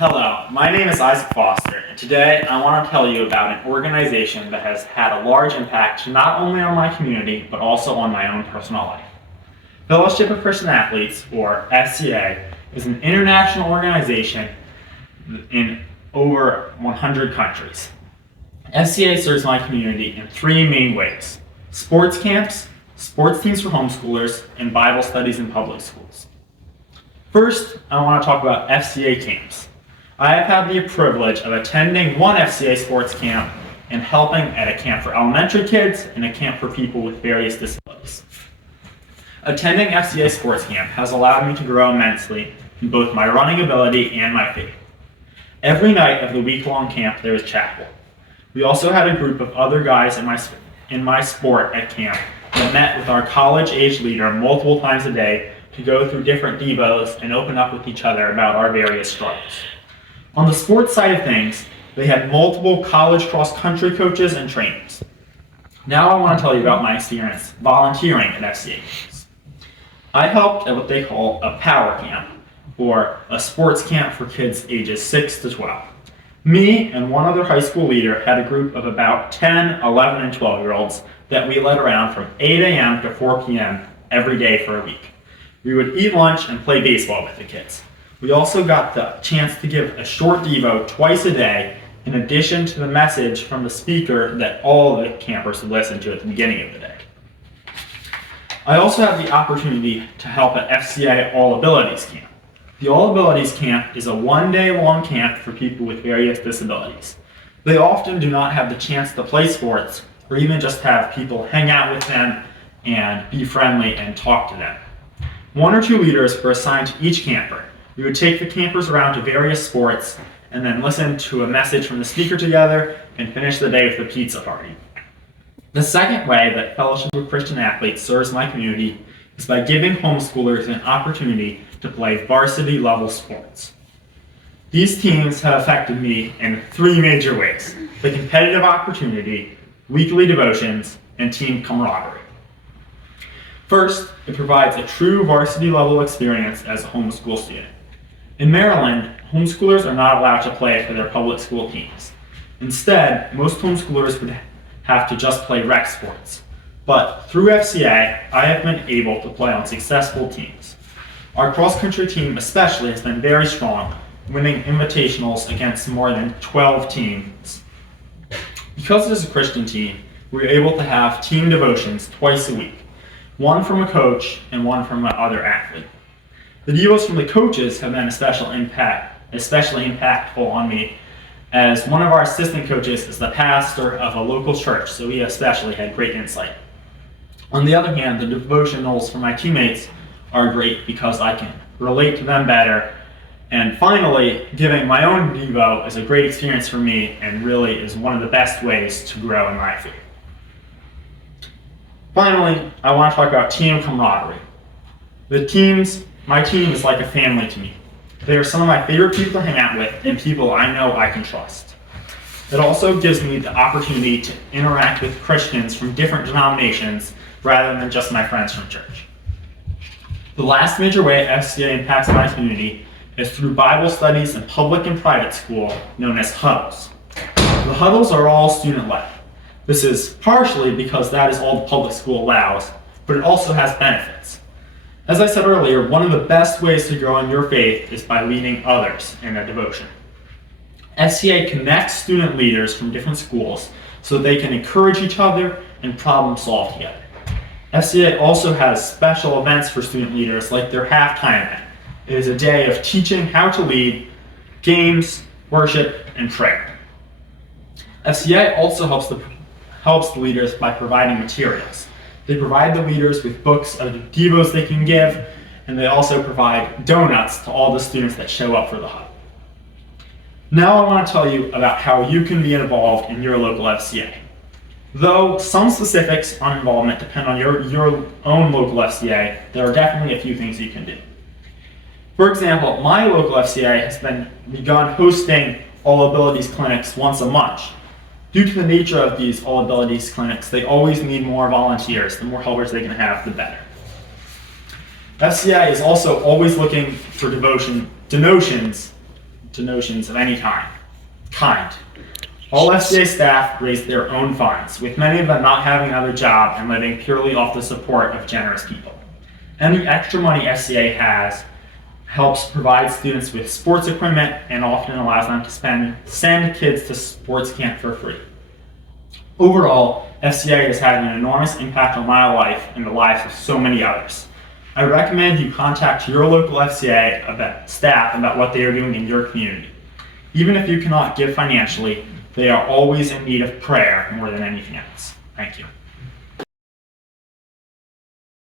Hello, my name is Isaac Foster, and today I want to tell you about an organization that has had a large impact not only on my community, but also on my own personal life. Fellowship of Christian Athletes, or FCA, is an international organization in over 100 countries. FCA serves my community in three main ways: sports camps, sports teams for homeschoolers, and Bible studies in public schools. First, I want to talk about FCA camps. I have had the privilege of attending one FCA sports camp and helping at a camp for elementary kids and a camp for people with various disabilities. Attending FCA sports camp has allowed me to grow immensely in both my running ability and my faith. Every night of the week-long camp there was chapel. We also had a group of other guys in my sport at camp that met with our college-age leader multiple times a day to go through different devos and open up with each other about our various struggles. On the sports side of things, they had multiple college cross-country coaches and trainers. Now I want to tell you about my experience volunteering at FCA camps. I helped at what they call a power camp, or a sports camp for kids ages 6 to 12. Me and one other high school leader had a group of about 10, 11, and 12-year-olds that we led around from 8 a.m. to 4 p.m. every day for a week. We would eat lunch and play baseball with the kids. We also got the chance to give a short devo twice a day, in addition to the message from the speaker that all the campers would listen to at the beginning of the day. I also had the opportunity to help at FCA All Abilities Camp. The All Abilities Camp is a one-day-long camp for people with various disabilities. They often do not have the chance to play sports, or even just have people hang out with them and be friendly and talk to them. 1 or 2 leaders were assigned to each camper. We would take the campers around to various sports and then listen to a message from the speaker together and finish the day with a pizza party. The second way that Fellowship of Christian Athletes serves my community is by giving homeschoolers an opportunity to play varsity level sports. These teams have affected me in 3 major ways: the competitive opportunity, weekly devotions, and team camaraderie. First, it provides a true varsity level experience as a homeschool student. In Maryland, homeschoolers are not allowed to play for their public school teams. Instead, most homeschoolers would have to just play rec sports. But through FCA, I have been able to play on successful teams. Our cross-country team especially has been very strong, winning invitationals against more than 12 teams. Because it is a Christian team, we are able to have team devotions twice a week, one from a coach and one from another athlete. The devos from the coaches have been especially impactful on me, as one of our assistant coaches is the pastor of a local church, so he especially had great insight. On the other hand, the devotionals from my teammates are great because I can relate to them better. And finally, giving my own devo is a great experience for me and really is one of the best ways to grow in my faith. Finally, I want to talk about team camaraderie. My team is like a family to me. They are some of my favorite people to hang out with and people I know I can trust. It also gives me the opportunity to interact with Christians from different denominations rather than just my friends from church. The last major way FCA impacts my community is through Bible studies in public and private school, known as huddles. The huddles are all student-led. This is partially because that is all the public school allows, but it also has benefits. As I said earlier, one of the best ways to grow in your faith is by leading others in a devotion. FCA connects student leaders from different schools so they can encourage each other and problem solve together. FCA also has special events for student leaders like their halftime event. It is a day of teaching how to lead, games, worship, and prayer. FCA also helps the leaders by providing materials. They provide the leaders with books of devos they can give, and they also provide donuts to all the students that show up for the hub. Now I want to tell you about how you can be involved in your local FCA. Though some specifics on involvement depend on your own local FCA, there are definitely a few things you can do. For example, my local FCA has begun hosting All Abilities clinics once a month. Due to the nature of these All Abilities clinics, they always need more volunteers. The more helpers they can have, the better. FCA is also always looking for donations donations of any kind. All FCA staff raise their own funds, with many of them not having another job and living purely off the support of generous people. Any extra money FCA has helps provide students with sports equipment and often allows them to send kids to sports camp for free. Overall, FCA has had an enormous impact on my life and the lives of so many others. I recommend you contact your local FCA staff about what they are doing in your community. Even if you cannot give financially, they are always in need of prayer more than anything else. Thank you.